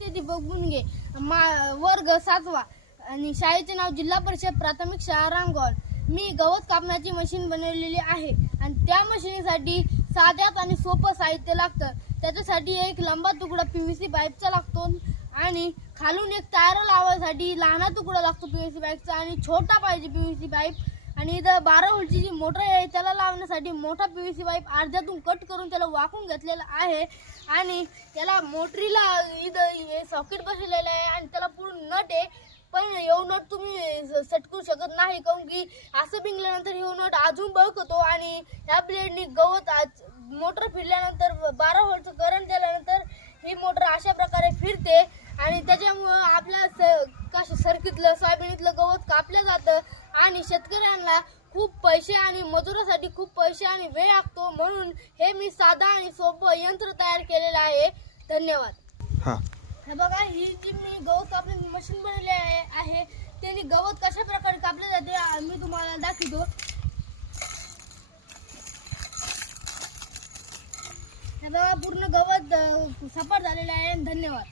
ते दीपक बुनगे, वर्ग 7वा आणि शाळेचे नाव जिल्हा परिषद प्राथमिक शाळा रांगोळ. मी गवत कापण्याची मशीन बनवलेली आहे आणि त्या मशीनसाठी साध्यात आणि सोपं साहित्य लागतं. त्याच्यासाठी एक लंबा तुकडा PVC पाईपचा लागतो आणि खालून एक टायर लावायसाठी लहान तुकडा लागतो PVC पाईपचा आणि छोटा पाहिजे PVC पाईप. आणि इथं 12 व्होल्टची जी मोटर आहे त्याला लावण्यासाठी मोठा PVC पाईप अर्ध्यातून कट करून त्याला वाकून घेतलेला आहे आणि त्याला मोटरीला इथं सॉकेट बसलेलं आहे आणि त्याला पूर्ण नट आहे. पण हे नट तुम्ही सटकू शकत नाही, काऊन की असं बिंगल्यानंतर हे नट अजून बळकतो आणि ह्या ब्लेडनी गवत मोटर फिरल्यानंतर 12 व्होल्टचं करंट दिल्यानंतर ही मोटर अशा प्रकारे फिरते आणि त्याच्यामुळं आपल्या सर्कीतलं सोयाबीनीतलं गवत कापलं जातं आणि शेतकऱ्यांना खूप पैसे आणि मजुरासाठी खूप पैसे आणि वेळ लागतो. म्हणून हे मी साधा आणि सोपं यंत्र तयार केलेलं आहे. धन्यवाद. हे बघा, ही जी मी गवत कापण्याची मशीन बनवली आहे त्याने गवत कशा प्रकारे कापले जाते मी तुम्हाला दाखवतो. हे बघा, पूर्ण गवत सपाट झालेलं आहे. धन्यवाद.